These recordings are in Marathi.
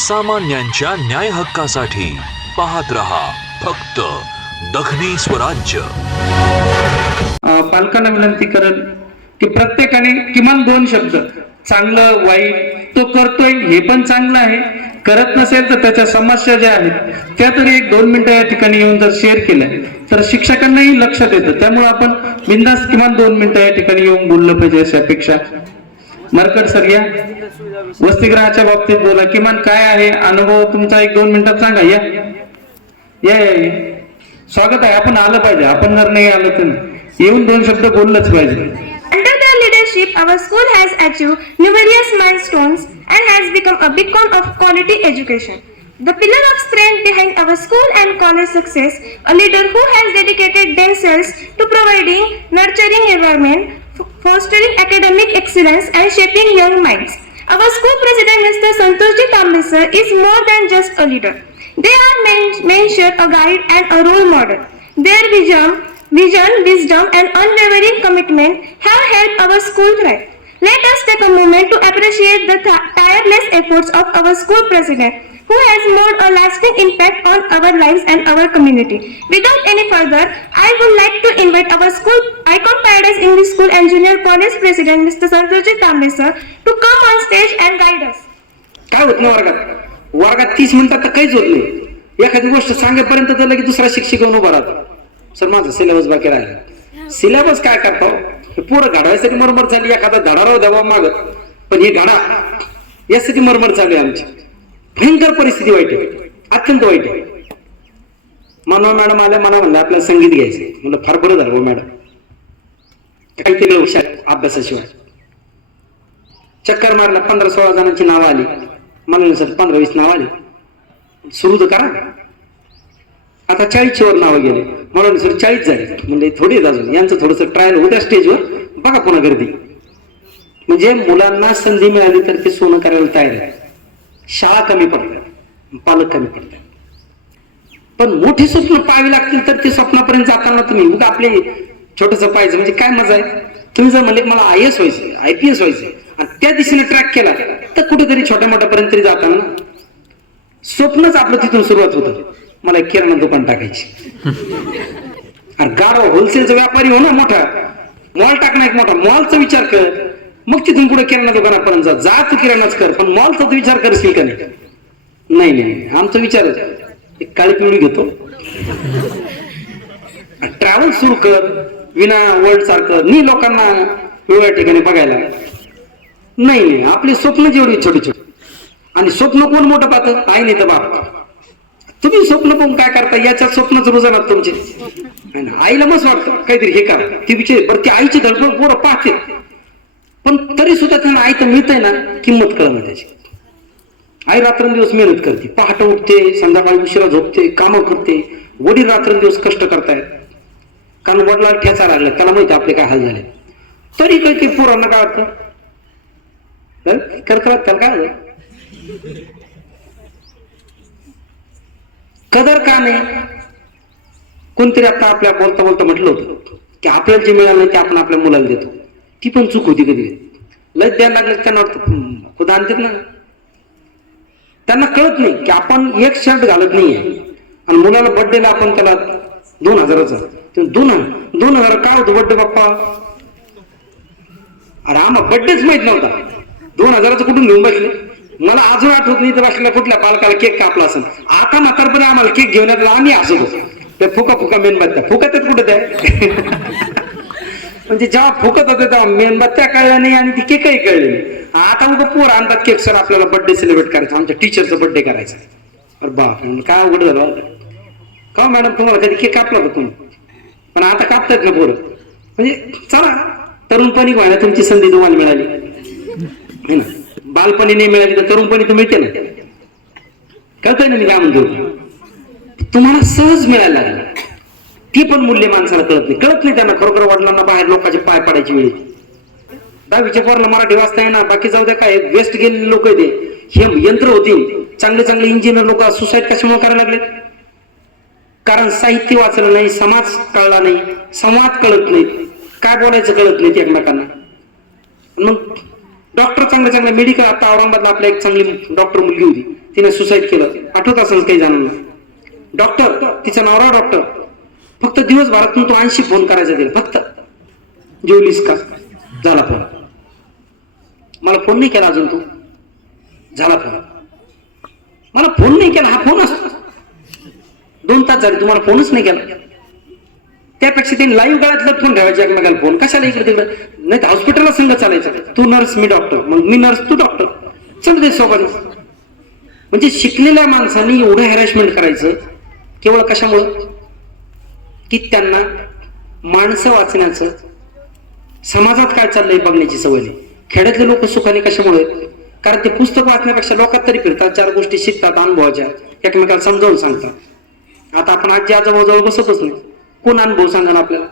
सामान्यांच्या न्याय हक्कासाठी पाहत रहा फक्त दखनी स्वराज्य. पालकांना विनंती करत की प्रत्येकाने किमान दोन शब्द चांगलं वाईट तो करतोय हे पण चांगलं आहे. करत नसेल तर त्याच्या समस्या ज्या आहेत त्या तरी एक दोन मिनिटं या ठिकाणी येऊन जर शेअर केल्या तर शिक्षकांनाही लक्षात येतं त्यामुळे आपण बिंदास किमान दोन मिनिटं या ठिकाणी येऊन बोललं पाहिजे अशी अपेक्षा मरकड सर या वसतिग्रहाच्या बाबतीत बोला किमान काय आहे अनुभव तुमचा एक दोन मिनिटात सांगा या या या, स्वागत आहे आपण आलं पाहिजे आपण जर नाही आलं तर येऊन दोन शब्द बोललंच पाहिजे Under their leadership, our school has achieved numerous milestones and has become a beacon of quality education. The pillar of strength behind our school and college success, a leader who has dedicated themselves to providing nurturing environment, fostering academic excellence and shaping young minds. Our school president, Mr. Santoshji Tambe sir, is more than just a leader. They are men- mentor, a guide and a role model. Their vision, vision, wisdom and unwavering commitment have helped our school thrive. Let us take a moment to appreciate the th- tireless efforts of our school president who has made a lasting impact on our lives and our community. Without any further, I would like to invite our school Icon Paradise English School and Junior College President Mr. Sandrajit Tambe sir to come on stage and guide us. काय होत नाही वर्गात वर्गात तीस मिनिटात तर काहीच होत नाही एखादी गोष्ट सांगेपर्यंत तर लगेच दुसरा शिक्षक येऊन उभा राहतो सर माझा सिलेबस बाकी राहिला सिलेबस काय करतो हे पोरं घडवायसाठी मरमर झाली एखादा धडा राहू द्यावा मागत पण ही घडा यासाठी मरमर चालू आहे आमची भयंकर परिस्थिती वाईट आहे. अत्यंत वाईट आहे. मनवा मॅडम आल्या मला म्हणलं आपल्याला संगीत घ्यायचं म्हणलं फार बरं झालं हो मॅडम. काही केलं हुशार अभ्यासाशिवाय. चक्कर मारला पंधरा सोळा जणांची नावं आली. मला सर पंधरा वीस नाव आली. सुरू तर करा. आता चाळीसच्या वर नावं गेले. मला सर चाळीस झाले. म्हणजे थोडी अजून. यांचं थोडंसं ट्रायल उद्या स्टेजवर बघा पुन्हा गर्दी. म्हणजे मुलांना संधी मिळाली तर ते सोनं करायला तयार आहे शाळा कमी पडतात पालक कमी पडतात पण मोठी स्वप्न पाहावी लागतील तर ते स्वप्नापर्यंत जाताना तुम्ही उगा आपले छोटस पाहिजे म्हणजे काय मजा आहे? तुम्ही जर म्हणले मला आय एस व्हायचंय आय पी एस व्हायचंय आणि त्या दिशेने ट्रॅक केला तर कुठेतरी छोट्या मोठ्यापर्यंत तरी जाताना स्वप्नच आपलं तिथून सुरुवात होतं. मला एक किराणा दुकान टाकायची. अरे गाडा होलसेलचा व्यापारी हो ना मोठा. मॉल टाकणं एक मोठा. मॉलचा विचार कर. मग तिथून पुढे किराणा दुकानापर्यंत जा. जा तू किराणाच कर पण मॉलचा तू विचार करशील का नाही? नाही नाही आमचा विचार आहे. एक काळी पिवळी घेतो. ट्रॅव्हल सुरू कर विना वर्ल्ड सारखं. नी लोकांना वेगवेगळ्या ठिकाणी बघायला. नाही नाही. आपली स्वप्न जेवढी छोटी छोटी. आणि स्वप्न कोण मोठं पाहतं? आई नाही तर बाप. तुम्ही स्वप्न पाहून काय करता? याच्यात स्वप्नच रुजणार तुमचे. आईला मस्त वाटतं. काहीतरी हे करा. ती विचार बरं ती आईची धडपड पोरं पाहते. पण तरी सुद्धा त्यांना आई तर मिळतंय ना किंमत कळणं त्याची. आई रात्रंदिवस मेहनत करते पहाटे उठते संध्याकाळी उशिरा झोपते कामं करते वडील रात्रंदिवस कष्ट करतायत. कारण वडिला ठेचा लागला त्याला माहिती आपले काय हाल झाले. तरी काय ते पोरांना काय वाटतं? हं? करतात त्याला काय कदर का नाही कोणतरी आता आपल्या बोलता बोलता म्हटलं होतं की आपल्याला जे मिळालं ते आपण आपल्या मुलाला देतो. ती पण चूक होती कधी लय द्यायला लागले त्यांना वाटतं खुदा आणतात ना. त्यांना कळत नाही की आपण एक शर्ट घालत नाहीये. आणि मुलाला बड्डेला आपण त्याला दोन हजाराचा. दोन दोन हजार काय होतं बड्डे बाप्पा? अरे आम्हा बड्डेच माहीत नव्हता. दोन हजाराचं कुठून घेऊन बसले? मला अजून आठवत नाही तर बसलेल्या कुठल्या पालकाला केक कापला असेल. आता म्हातारपणे आम्हाला केक घेऊन येतात आम्ही हसत होतो त्या फुका फुका मेणबत्त्या फुका त्यात कुठे त्या? म्हणजे जेव्हा फुकत होते तेव्हा मेणबत्त्या कळल्या नाही आणि ती केकही कळली नाही. आता उगं पोर आणतात केक सर आपल्याला बर्थडे सेलिब्रेट करायचा आमच्या टीचरचा बर्थडे करायचा. अरे बाप काय उघड झालं का? मॅडम हो तुम्हाला कधी केक कापला होता तुम्ही? पण आता कापतात ना पोरं. म्हणजे चला तरुणपणी व्हायला तुमची संधी तुम्हाला मिळाली. है ना? बालपणी नाही मिळाली तर तरुणपणी तर मिळते ना. कळतंय ना मी काय म्हणतो? तुम्हाला सहज मिळायला लागलं. ती पण मूल्य माणसाला कळत नाही. कळत नाही त्यांना खरोखर वडिलांना बाहेर लोकांचे पाय पडायची वेळ. दहावीच्या पोराला मराठी वाचता येणार बाकी जाऊ द्या काय वेस्ट गेलेले लोक ते हे. यंत्र होती. चांगले चांगले इंजिनियर लोक सुसाईड कशामुळे करायला लागले? कारण साहित्य वाचलं नाही समाज कळला नाही संवाद कळत नाही. काय बोलायचं कळत नाही ते एकमेकांना. मग डॉक्टर चांगले चांगले मेडिकल आता औरंगाबादला आपल्या एक चांगली डॉक्टर मुलगी होती. तिने सुसाईड केलं. आठवत असेल काही जणांना? डॉक्टर तिचा नवरा डॉक्टर फक्त दिवसभरातून तो ऐंशी फोन करायचा तिला फक्त. जेवलीस का? झाला फोन. मला फोन नाही केला अजून तू. झाला फोन. मला फोन नाही केला हा फोन असतो दोन तास झाले तुम्हाला फोनच नाही केला. त्यापेक्षा त्यांनी लाईव्ह काळात फोन ठेवायचे एकमेकाला फोन कशाला इकडे तिकडे? नाही तर हॉस्पिटलला संघ चालायचा. तू नर्स मी डॉक्टर मग मी नर्स तू डॉक्टर चल दे सोबत. म्हणजे शिकलेल्या माणसांनी एवढं हॅरॅसमेंट करायचं केवळ कशामुळं? की त्यांना माणसं वाचण्याचं समाजात काय चाललंय बघण्याची सवय खेड्यातले लोक सुखाने कशामुळे? कारण ते पुस्तक वाचण्यापेक्षा लोकात तरी फिरतात चार गोष्टी शिकतात अनुभवाच्या एकमेकाला समजावून सांगतात. आता आपण आजी आजोबाजवळ बसतच नाही. कोण अनुभव सांगाल आपल्याला?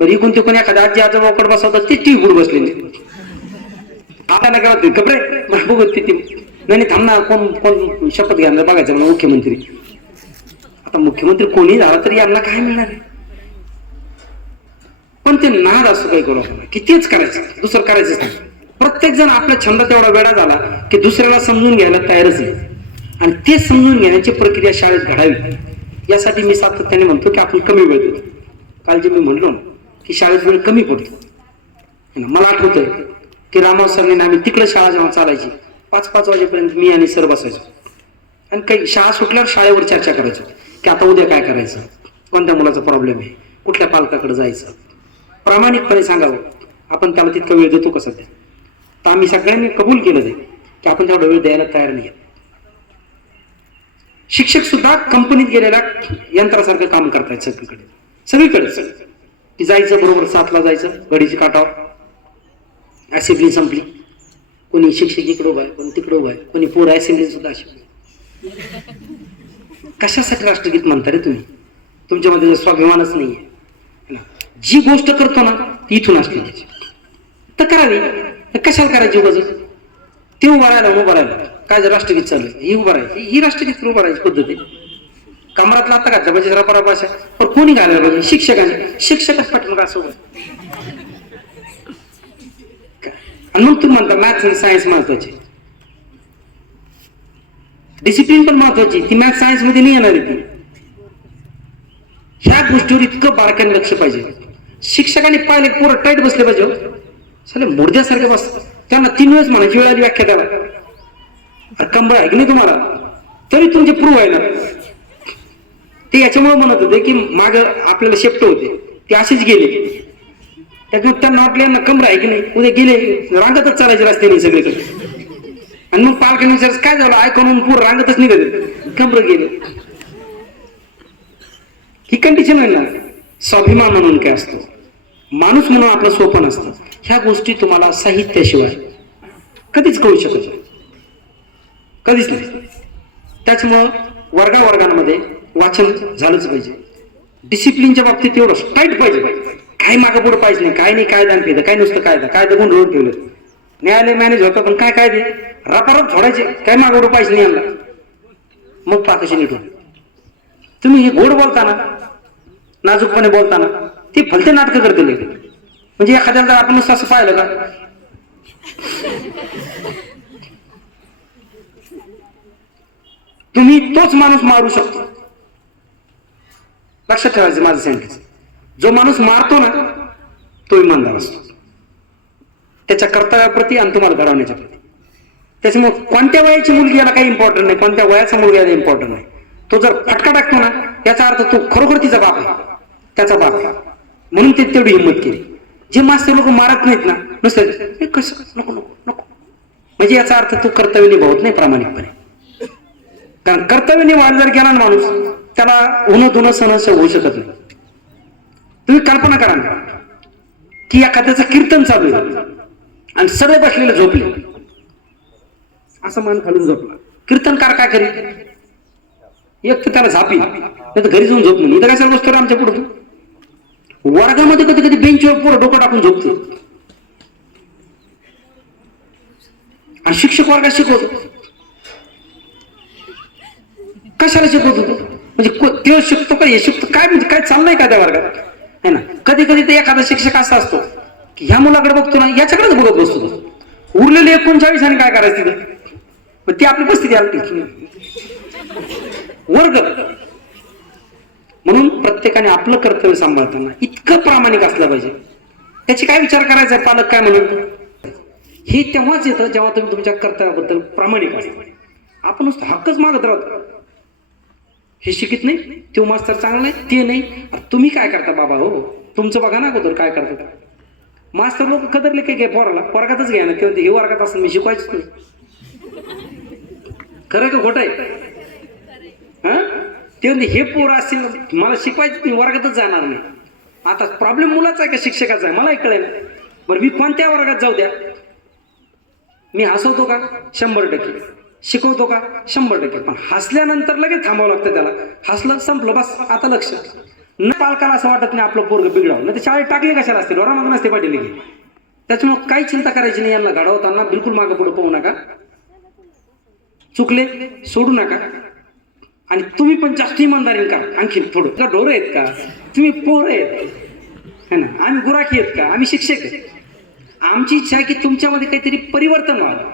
बरं इकून तिकून एखाद्या आजी आजोबाकडे बसवतात ते टी गुड बसले आता काय कपडे बघत किती नाही नाही, कोण कोण शपथ घ्यायला बघायचं मला मुख्यमंत्री. आता मुख्यमंत्री कोणी झाला तरी यांना काय मिळणार आहे? पण ते नाद असं काही करू आपण. की तेच करायचं. दुसरं करायचंच नाही. प्रत्येक जण आपला छंद तेवढा वेळा झाला की दुसऱ्याला समजून घ्यायला तयारच नाही. आणि ते समजून घेण्याची प्रक्रिया शाळेत घडावी. यासाठी मी सातत्याने म्हणतो की आपण कमी वेळ देतो काल जे मी म्हणलो ना की शाळेत वेळ कमी पडतो. मला आठवतंय की रामाव सरांनी आम्ही तिकडे शाळा जेव्हा चालायची पाच पाच वाजेपर्यंत मी आणि सर बसायचो. आणि काही शाळा सुटल्यावर शाळेवर चर्चा करायचो. की आता उद्या काय करायचं? कोणत्या मुलाचा प्रॉब्लेम आहे? कुठल्या पालकाकडे जायचं? प्रामाणिकपणे सांगावं. आपण त्याला तितका वेळ देतो का सध्या? तर आम्ही सगळ्यांनी कबूल केलं ते की आपण तेवढा वेळ द्यायला तयार नाही शिक्षक सुद्धा कंपनीत गेलेल्या यंत्रासारखं काम करतायत सगळीकडे. सगळीकडे. की जायचं बरोबर सातला जायचं घडीची काटावर असेंब्ली संपली. कोणी शिक्षक इकडं उभा आहे कोणी तिकडं उभा आहे कोणी पोर असेंब्ली सुद्धा अशी. कशासाठी राष्ट्रगीत म्हणता रे तुम्ही? तुमच्यामध्ये म्हणजे स्वाभिमानच नाहीये. आहे ना? जी गोष्ट करतो ना ती इथून असली त्याची. तर करावी तर कशाला करायची उगाच ते उभा राहिला उभा राहिला. काय जर राष्ट्रगीत चालू ही उभा राहायची ही राष्ट्रगीत उभा राहायची पद्धती कमरातला आता घातला पाहिजे जरा परा भाषा पण कोणी घालायला पाहिजे? शिक्षकाने शिक्षकच पाठवून असं आणि मग तुम्ही म्हणता मॅथ्स आणि सायन्स महत्त्वाचे. डिसिप्लिन पण महत्वाची ती मॅथ सायन्समध्ये नाही येणार आहे ती. ह्या गोष्टीवर इतकं बारकाईने लक्ष पाहिजे. शिक्षकाने पाहिले पोरं टाईट बसले पाहिजे हो. सगळे मुर्द्यासारखे बस. त्यांना तीन वेळेस म्हणायची वेळ आली व्याख्या द्यावा. अरे कंबळ आहे की नाही तुम्हाला? तरी तुमचे प्रूव्ह आहे ना. ते याच्यामुळे म्हणत होते की माग आपल्याला शेपट होते. ते असेच गेले. त्याच्यामुळे त्यांना वाटले यांना कमर आहे की नाही? उद्या गेले. रांगातच चालायचे रस्त्याने सगळीकडे. आणि मग पालकांनी विचार काय झालं? ऐकून पूर रांगतच निघत कमर गेले. ही कंडिशन आहे ना स्वाभिमान म्हणून काय असतो? माणूस म्हणून आपलं सोपन असतं. ह्या गोष्टी तुम्हाला साहित्याशिवाय कधीच कळू शकत नाही. कधीच नाही. त्याच्यामुळं वर्गावर्गांमध्ये वाचन झालंच पाहिजे. डिसिप्लिनच्या बाबतीत एवढं टाईट पाहिजे पाहिजे काही मागं पुढं पाहिजे नाही. काय नाही कायदा फेदा काय नुसतं कायदा कायदा कोण रोड ठेवलं. न्यायालय मॅनेज होतं पण काय कायदे? रपारप सोडायचे काय मागं पाहिजे नाही यांना? मग पाकशी नीट तुम्ही हे गोड बोलताना नाजूकपणे बोलताना ते भलते नाटकं करतील म्हणजे एखाद्याला जर आपण नुसतं असं पाहिलं का? तुम्ही तोच माणूस मारू शकतो. लक्षात ठेवायचं माझं सेंटेन्स जो माणूस मारतो ना तो इमानदार असतो. त्याच्या कर्तव्याप्रती आणि तुम्हाला घडवण्याच्या प्रती. त्याच्यामुळे कोणत्या वयाची मुलगी याला काही इम्पॉर्टंट नाही कोणत्या वयाचा मुलगी याला इम्पॉर्टंट नाही. तो जर फटका टाकतो ना याचा अर्थ तो खरोखर तिचा बाप आहे. त्याचा बाप आहे. म्हणून ते तेवढी हिंमत केली. जे मास्तर लोक मारत नाहीत ना नुसतं कसं? नको नको नको. म्हणजे याचा अर्थ तो कर्तव्य निभावत नाही प्रामाणिकपणे. कारण कर्तव्य निभाव जर गेला ना माणूस त्याला उन धुन सण होऊ शकत नाही. तुम्ही कल्पना करा ना की एखाद्याचं कीर्तन चालू आहे. आणि सगळे बसलेले झोपले. असं मान खालून झोपला. कीर्तनकार काय करीत? एक तर त्याला झापी नाही तर घरी जाऊन झोप म्हणून. इथं कशाला बसतो आमच्या पुढे? वर्गामध्ये कधी कधी बेंचवर पुढं डोकं टाकून झोपतो आणि शिक्षक वर्गात शिकवतो. कशाला शिकवत होतो म्हणजे को- ते शिकतो का हे शिकतो? काय म्हणजे काय चाललंय का त्या वर्गात? है ना? कधी कधी ते एखादा शिक्षक असा असतो. ह्या मुलाकडे बघतो ना याच्याकडेच बघत बसतो तो. उरलेले एकोणचाळीस आणि काय करायचं तिथं? मग ती आपली परिस्थिती आली वर्ग. म्हणून प्रत्येकाने आपलं कर्तव्य सांभाळताना इतकं प्रामाणिक असलं पाहिजे. त्याची काय विचार करायचा पालक काय म्हणून? हे तेव्हाच येतं जेव्हा तुम्ही तुमच्या कर्तव्याबद्दल प्रामाणिक असता. आपण नुसतं हक्कच मागत राहतो. हे शिकित नाही तो मास्तर चांगला आहे ते नाही. तुम्ही काय करता बाबा हो? तुमचं बघा ना अगोदर काय करता मास्तर लोक कदरले काय काय पोराला? वर्गातच घ्या ना. ते म्हणते, हे वर्गात असं मी शिकवायचं नाही. खरं का खोटं आहे? हा? ते म्हणते हे पोर असतील मला शिकवायचं नाही वर्गातच जाणार नाही. आता प्रॉब्लेम मुलाचा आहे का शिक्षकाचा आहे? मला कळेल. बरं मी कोणत्या वर्गात जाऊ द्या? मी हसवतो का? शंभर टक्के. शिकवतो का? शंभर टक्के. पण हसल्यानंतर लगेच थांबावं लागतं त्याला. हसलं संपलं बस. आता लक्ष. न पालकाला असं वाटत नाही आपलं पोरग बिघडावं. नाही तर शाळेत टाकले कशाला असते? डोरा मागून नसते पाटील की त्याच्यामुळे काही चिंता करायची नाही यांना घडवताना. बिलकुल मागं पुढे पाहू नका. चुकले सोडू नका. आणि तुम्ही पण जास्त इमानदारी करा. आणखी थोडं. का ढोरं आहेत का? तुम्ही पोरं आहेत. है ना? आम्ही गुराखी आहेत का? आम्ही शिक्षक आहेत. आमची इच्छा आहे की तुमच्यामध्ये काहीतरी परिवर्तन व्हावं.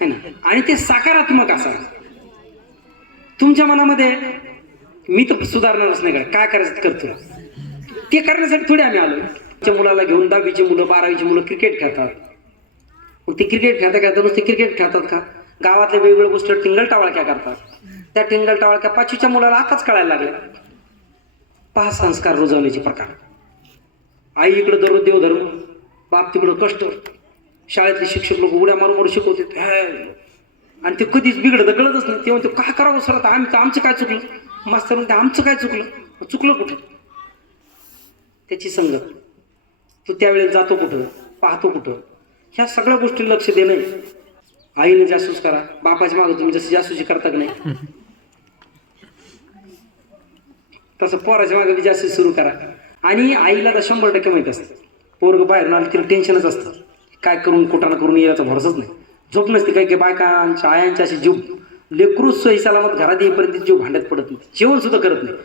है ना? आणि ते सकारात्मक असावं. तुमच्या मनामध्ये मी तर सुधारणारच नाही का काय करायचं करतो. ते करण्यासाठी थोडे आम्ही आलो. आमच्या मुलाला घेऊन दहावीची मुलं बारावीची मुलं क्रिकेट खेळतात. मग ते क्रिकेट खेळता खेळता नुसते क्रिकेट खेळतात का? गावातल्या वेगवेगळ्या गोष्टी टिंगल टावळक्या करतात. त्या टिंगल टावळक्या पाचवीच्या मुलाला आताच कळायला लागल्या. पहा संस्कार रुजवण्याचे प्रकार. आई इकडं दररोज देवधर्म बाप तिकडं कष्ट. शाळेतले शिक्षक लोक उड्या मारून मारून शिकवते आणि ते कधीच बिघडत कळतच नाही. ते म्हणते काय करावं सर आता? आम्ही आमचं काय चुकलं मास्तर म्हणते आमचं काय चुकलं? चुकलं कुठं? त्याची संगत तू त्यावेळेस जातो कुठं? पाहतो कुठं? ह्या सगळ्या गोष्टी लक्ष देणं आईने जासूस करा. बापाच्या मागं तुम्ही जसं जासूसी करता की नाही? तसं पोराच्या मागे बी जास्त सुरू करा. आणि आईला तर शंभर टक्के माहीत असतं. पोरग बाहेर आलं तिला टेन्शनच असतं. काय करून कुठाना करून यायचा भरोसाच नाही. झोप नसते काही काही बायकांच्या आयांच्या अशी जीव. लेकरूच सही सलामत घरात येईपर्यंत जीव भांड्यात पडत नाही. जेवण सुद्धा करत नाही.